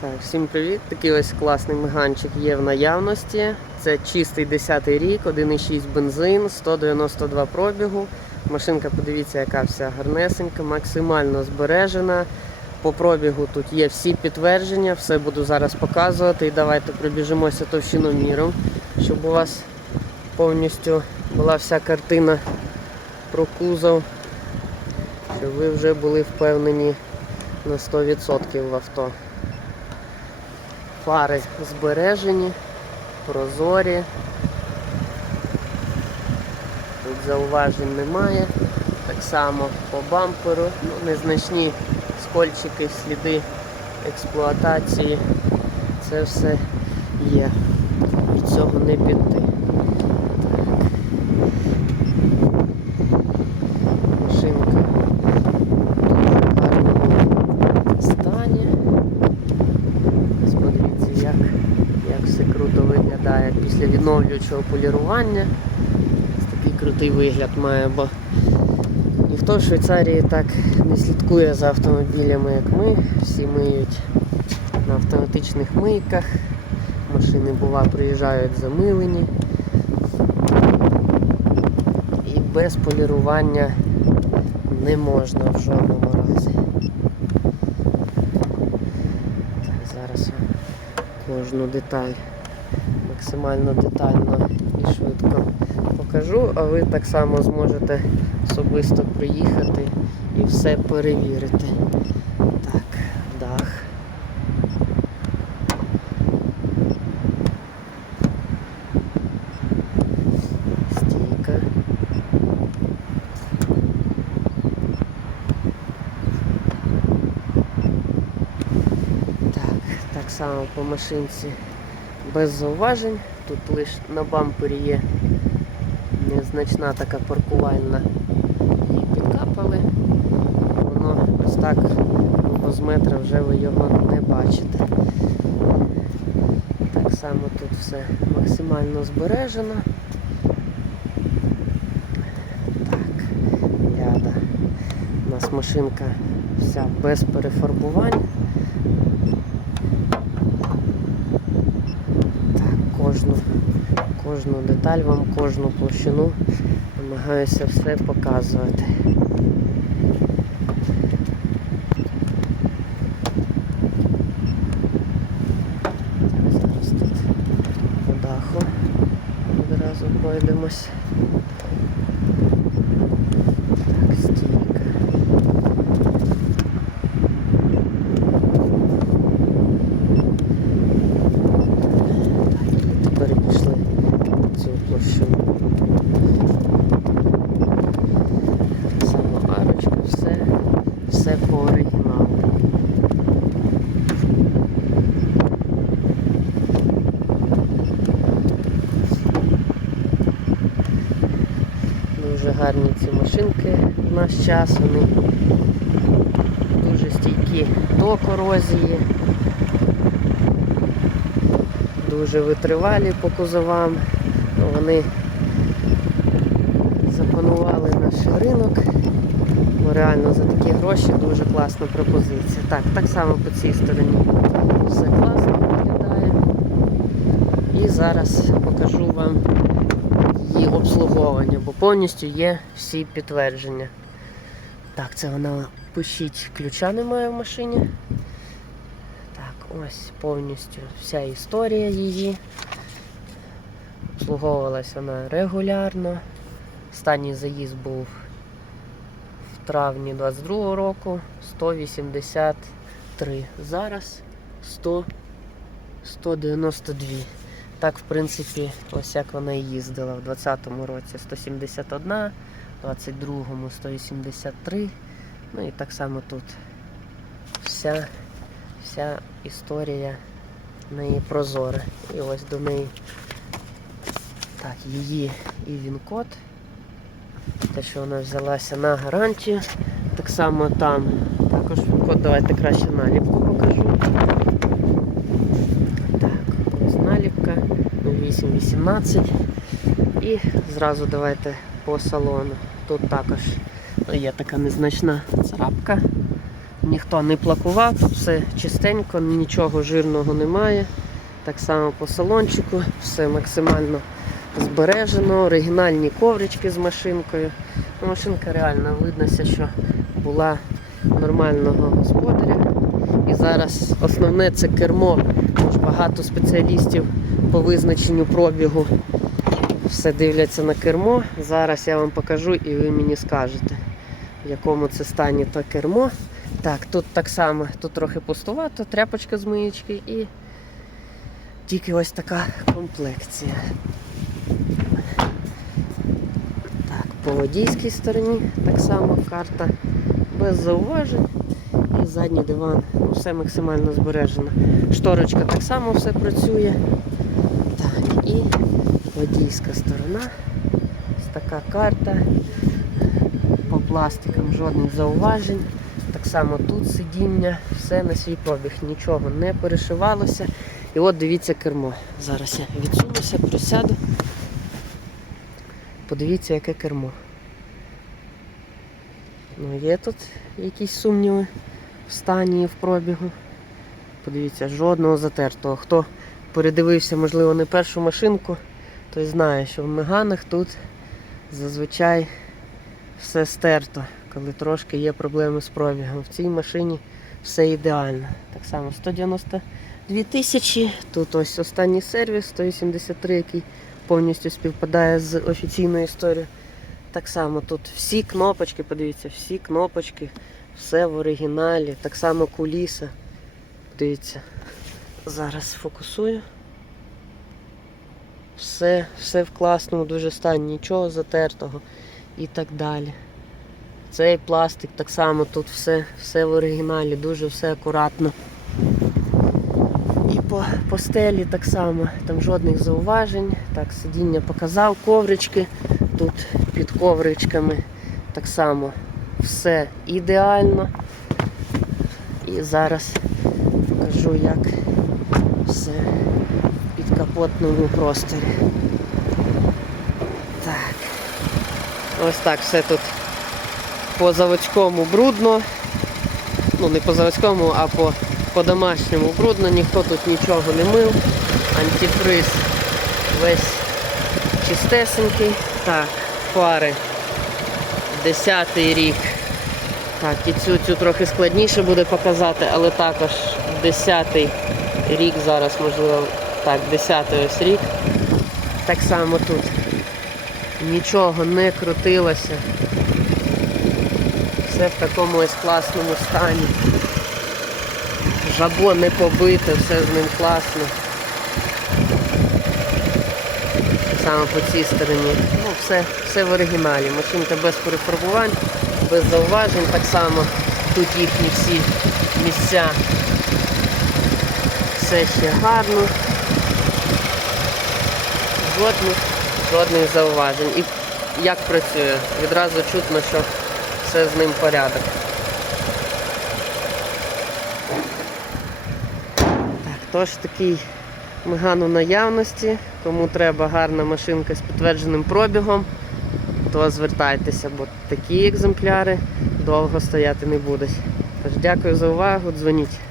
Так, всім привіт! Такий ось класний меганчик є в наявності. Це чистий 10 рік, 1,6 бензин, 192 пробігу. Машинка, подивіться, яка вся гарнесенька, максимально збережена. По пробігу тут є всі підтвердження, все буду зараз показувати. І давайте пробіжимося товщиноміром, щоб у вас повністю була вся картина про кузов, щоб ви вже були впевнені на 100% в авто. Фари збережені, прозорі. Тут зауважень немає. Так само по бамперу, ну, незначні скольчики, сліди експлуатації. Це все є. Від цього не піти. Так. Машинка в гарному стані. Ось подивіться, як, як все круто виглядає після відновлюючого полірування. Такий крутий вигляд має, бо ніхто в Швейцарії так не слідкує за автомобілями, як ми. Всі миють на автоматичних мийках. Машини, бува, приїжджають замилені. І без полірування не можна в жодному разі. Так, зараз кожну деталь максимально детально і швидко покажу, а ви так само зможете особисто приїхати і все перевірити. Так, дах. Так, так само по машинці без зауважень. Тут лише на бампері є незначна така паркувальна. Її підкапали. Воно ось так ну, з метра вже ви його не бачите. Так само тут все максимально збережено. Так, ряда. У нас машинка вся без перефарбувань. Так, кожну, кожну деталь вам, кожну площину намагаюся все показувати. Зараз тут по даху одразу пройдемось. Так, стійка. Тепер пішли в цю площину. Сама арочка, все, все по оригіналу. Дуже гарні ці машинки в час, вони дуже стійкі до корозії, дуже витривалі по кузовам. Вони запанували наш ринок. Ну, реально за такі гроші дуже класна пропозиція. Так, так само по цій стороні все класно виглядає. І зараз покажу вам її обслуговування, бо повністю є всі підтвердження. Так, це вона пишіть, ключа немає в машині. Так, ось повністю вся історія її. Обслуговувалась вона регулярно. Останній заїзд був в травні 22 року 183. Зараз 100, 192. Так, в принципі, ось як вона і їздила в 20-му році 171, в 22-му 183. Ну і так само тут вся, вся історія неї прозора. І ось до неї так, її і він-код. Те, що вона взялася на гарантію. Так само там також він-код, давайте краще наліпку покажу. Так, ось наліпка 0818. І зразу давайте по салону. Тут також є така незначна царапка ніхто не плакував, все чистенько, нічого жирного немає. Так само по салончику, все максимально збережено, оригінальні коврички з машинкою. Ну, Машинка реально виднося, що була нормального господаря. І зараз основне це кермо. Багато спеціалістів по визначенню пробігу все дивляться на кермо. Зараз я вам покажу і ви мені скажете, в якому це стані то кермо. Так, тут так само, тут трохи пустувато, тряпочка з миєчки і тільки ось така комплекція. Так, по водійській стороні так само карта без зауважень. І задній диван, ну, все максимально збережено. Шторочка так само все працює. І водійська сторона. Ось така карта. По пластикам жодних зауважень. Так само тут сидіння, все на свій пробіг, нічого не перешивалося. І от дивіться кермо. Зараз я відсунуся, присяду. Подивіться, яке кермо. Ну, є тут якісь сумніви в стані в пробігу. Подивіться, жодного затертого. Хто передивився, можливо, не першу машинку, той знає, що в меганах тут зазвичай все стерто, коли трошки є проблеми з пробігом. В цій машині все ідеально. Так само 192 тисячі. Тут ось останній сервіс 183, який повністю співпадає з офіційною історією. Так само тут всі кнопочки, подивіться, всі кнопочки, все в оригіналі, так само куліса. Дивіться, зараз фокусую. Все, все в класному дуже стані, нічого затертого і так далі. Цей пластик так само, тут все, все в оригіналі, дуже все акуратно. І по, по стелі так само, там жодних зауважень. Так, сидіння показав, коврички. Тут під ковричками так само все ідеально. І зараз покажу, як в просторі. Так. Ось так все тут по заводському брудно. Ну не по заводському, а по, по домашньому брудно, ніхто тут нічого не мив. Антифриз весь чистесенький. Так, фари. Десятий рік. Так, і цю, цю трохи складніше буде показати, але також десятий рік зараз, можливо, так, десятий ось рік. Так само тут. Нічого не крутилося. Все в такому ось класному стані. Жабо не побите, все з ним класно. Само по цій стороні. Ну, все, все в оригіналі. Машинка без перефарбувань, без зауважень. Так само тут їхні всі місця. Все ще гарно. Жодних, жодних зауважень. І як працює? Відразу чутно, що все з ним порядок. Так, тож такий Меган у наявності. Кому треба гарна машинка з підтвердженим пробігом, то звертайтеся, бо такі екземпляри довго стояти не будуть. Тож дякую за увагу, дзвоніть.